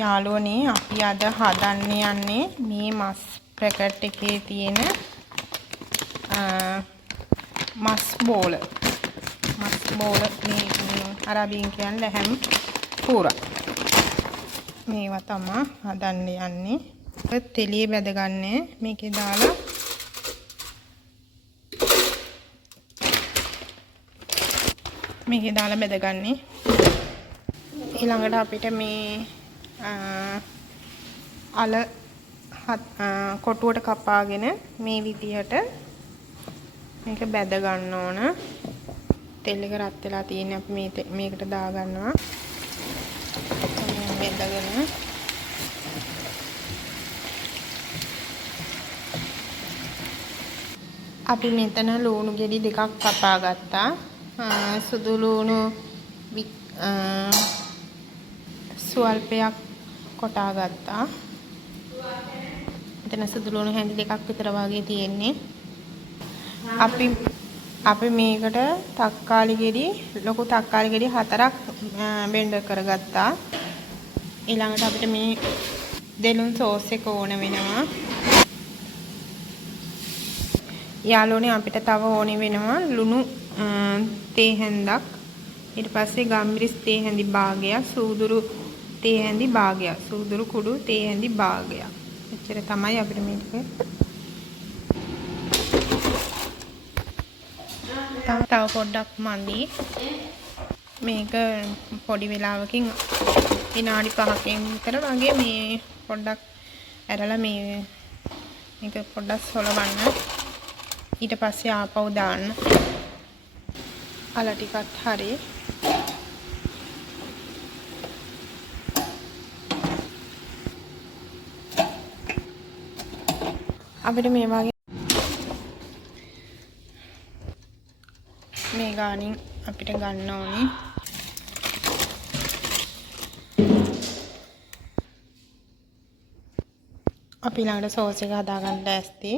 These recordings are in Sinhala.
යාළුවනේ අපි අද හදන්න යන්නේ මේ මස් පැකට් එකේ තියෙන මස් බෝල මේ අරාබියෙන් කියන්නේ හැම් පූරා. මේවා තමයි හදන්න යන්නේ. තෙලිය බැදගන්නේ මේකේ දාලා බැදගන්නේ. ඊළඟට අපිට මේ අල කොටුවට කපාගෙන මේ විදිහට මේක බැද ගන්න ඕන. තෙල් එක රත් වෙලා තියෙන්නේ අපි මේකට දා ගන්නවා. බැදගෙන අපි මෙතන ලුණු ගෙඩි දෙකක් කපා ගත්තා. සුදු ලුණු ස්වල්පයක් කොටා ගත්තා. මෙතන සුදු ලුණු හැඳි දෙකක් විතර වගේ තියෙන්නේ. අපි මේකට ලොකු තක්කාලි ගෙඩි 4ක් බෙන්ඩර් කරගත්තා. ඊළඟට අපිට මේ දෙලුන් සෝස් එක ඕන වෙනවා. යාළුවනේ අපිට තව ඕනේ වෙනවා ලුණු තේ හැන්දක්. ඊට පස්සේ ගම්මිරිස් තේ හැඳි භාගයක්, සූදුරු තේ හැඳි භාගයක්, සූදුරු කුඩු තේ හැඳි භාගයක්. එච්චර තමයි අපිට මේ ටික. තව පොඩ්ඩක් මන්දි. මේක පොඩි වෙලාවකින් විනාඩි 5කින් විතර වගේ මේ පොඩ්ඩක් ඇරලා මේක පොඩ්ඩක් සොලවන්න. ඊට පස්සේ ආපහු දාන්න. අල ටිකත් හරි. අපිට මේ වගේ මේ ගානින් අපිට ගන්න ඕනේ. අපි ළඟට සෝස් එක හදාගන්න ඇස්ති.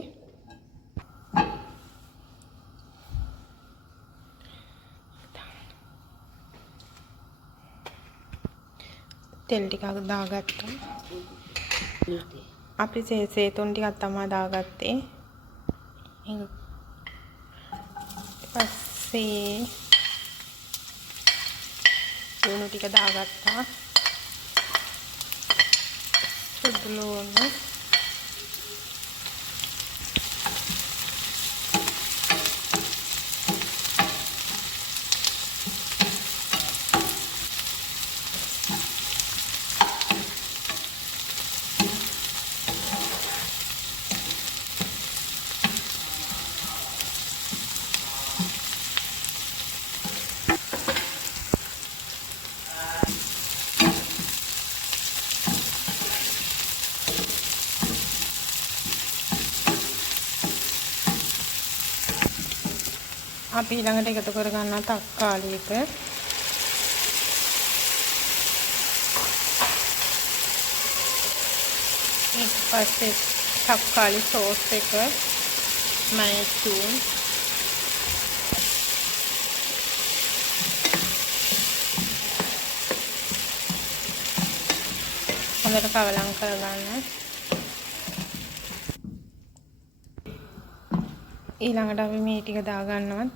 තෙල් ටිකක් දාගත්තා. අපි සේතුන් ටිකක් තමයි දාගත්තේ. ඊට පස්සේ ලුණු ටික දාගත්තා. සුදු ලුණු අපි ඊළඟට එකතු කරගන්නවා තක්කාලි එක. ඊට පස්සේ තක්කාලි සෝස් එක, මයොනයිස්, හොඳට කවලම් කරගන්න. ඊළඟට අපි මේ ටික දාගන්නවා.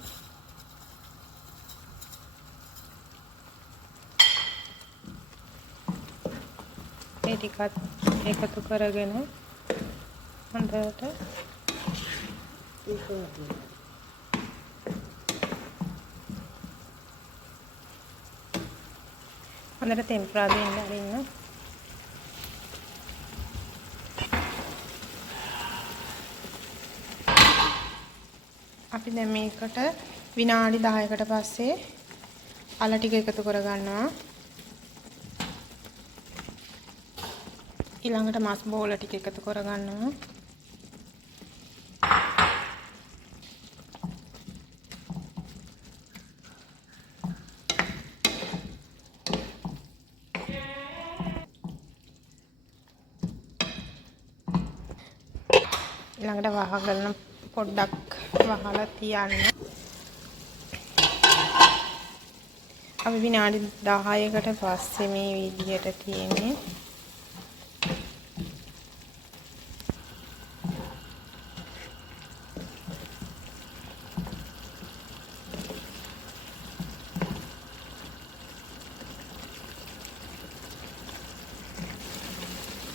මේ ටිකත් එකතු කරගෙන හොඳට තෙම්පරා දෙන්න අරින්න. අපි දැන් මේකට විනාඩි 10කට පස්සේ අල ටික එකතු කරගන්නවා. ඊළඟට මස් බෝල ටික එකතු කරගන්නවා. ඊළඟට වහගන්න පොඩ්ඩක් වහලා තියන්න. අපි විනාඩි 10කට පස්සේ මේ විදියට තියෙන්නේ.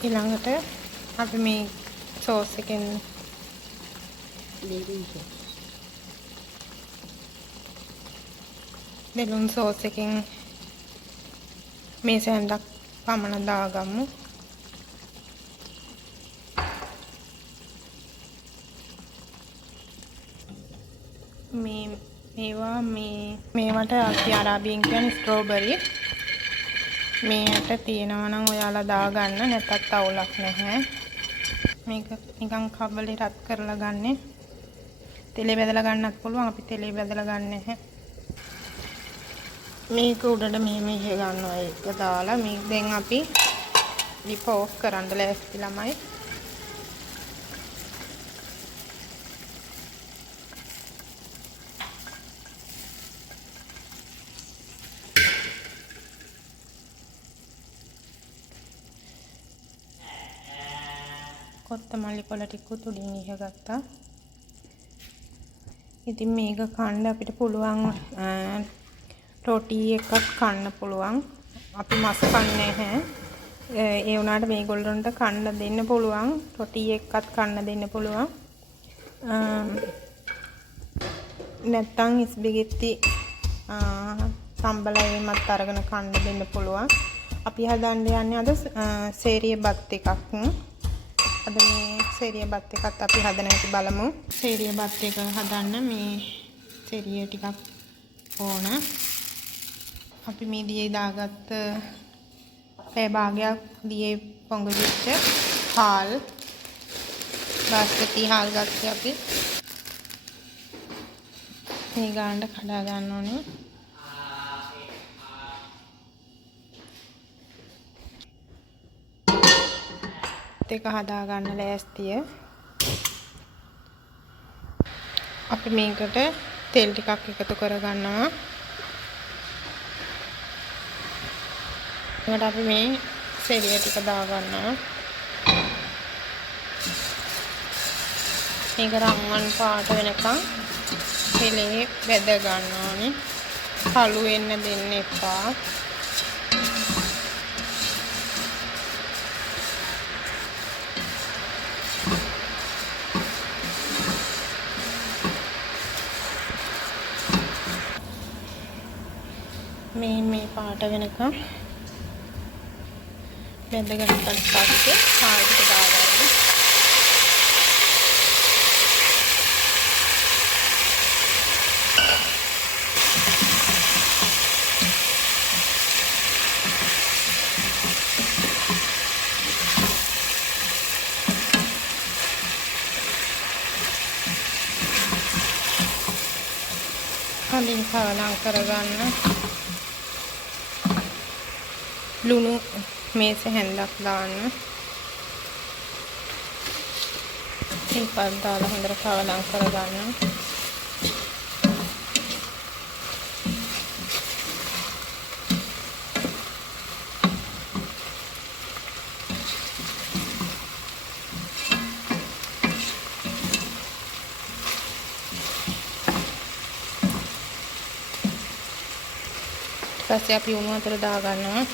ඊළඟට අපි මේ සෝස් එකෙන් දෙලුන් සෝස් එකෙන් මේ සැන්ඩක් පමණ දාගමු. මේවට අපි අරාබියෙන් කියන්නේ ස්ට්‍රෝබරි. මේකට තියෙනවා නම් ඔයාලා දාගන්න, නැත්නම් අවුලක් නැහැ. මේක නිකන් කබලේ රත් කරලා ගන්නෙ. තෙලේ බැදලා ගන්නත් පුළුවන්. අපි තෙලේ බැදලා ගන්න නැහැ. මේක උඩට මෙහෙම ගන්නවා ඒක දාලා මේ දැන් අපි ලිප ඔෆ් කරන්න ලෑස්ති ළමයි. කොත්තමල්ලි කොළ ටිකක් උඩින් ඉහගත්තා. ඉතින් මේක කන්න අපිට පුළුවන් රොටි එකක් කන්න පුළුවන්. අපි මස් කන්නේ නැහැ. ඒ වුණාට මේගොල්ලන්ට කන්න දෙන්න පුළුවන්. රොටි එකක්වත් කන්න දෙන්න පුළුවන්. නැත්තම් ඉස්බිගෙත්ති සම්බලයෙන්මත් අරගෙන කන්න දෙන්න පුළුවන්. අපි හදන්න යන්නේ අද සේරිය බත් එකක්. අද මේ සේරිය බත් එකත් අපි හදන හැටි බලමු. සේරිය බත් එක හදන්න මේ සේරිය ටිකක් ඕන. අපි මේ දියේ දාගත්ත පැය භාගයක් දියේ පොඟවිච්ච හාල් බාස්මති හාල් ගත්තේ අපි. මේ ගානට කඩා ගන්න ඕනේ. ඒක හදා ගන්න ලෑස්තිය. අපි මේකට තෙල් ටිකක් එකතු කර ගන්නවා. ඊට අපි මේ සෙරිය ටික දා ගන්නවා. මේක රන්වන් පාට වෙනකන් තෙලේ බෙද ගන්න ඕනේ. කළු වෙන්න දෙන්න එපා. මේ පාට වෙනකම් බෙදගත්තට පස්සේ හාල් ටික දාගන්න. හොඳින් කවලම් කරගන්න. ලුණු මේස හැන්දක් දාන්න. ඒකත් දාලා හොඳට කවලම් කරගන්න. ඊපස්සේ අපි උණු වතුර දා ගන්නවා.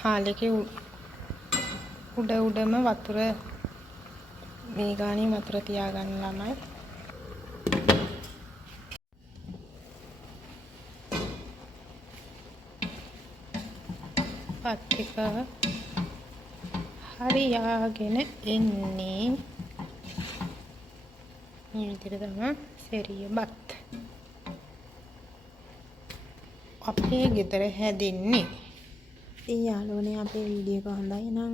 හාලේකේ උඩම වතුර මේ ගානේ වතුර තියාගන්න ළමයි. පත් එක හරියාගෙන එන්නේ. මේ විදිහට තමයි සෙරිය බත් අපේ ගෙදර හැදෙන්නේ. ඉතින් යාළුවනේ අපේ වීඩියෝ එක හොඳයි නම්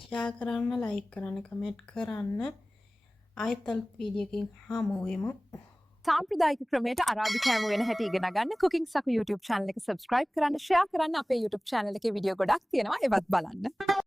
ෂෙයා කරන්න, ලයික් කරන්න, කමෙන්ට් කරන්න. ආයෙත් වීඩියෝ එකකින් හමු වෙමු. සාම්ප්‍රදායික ක්‍රමයට අරාබි කෑම වෙන හැටි ඉගෙන ගන්න cooking saku YouTube channel එක subscribe කරන්න, share කරන්න. අපේ YouTube channel එකේ වීඩියෝ ගොඩක් තියෙනවා. ඒවත් බලන්න.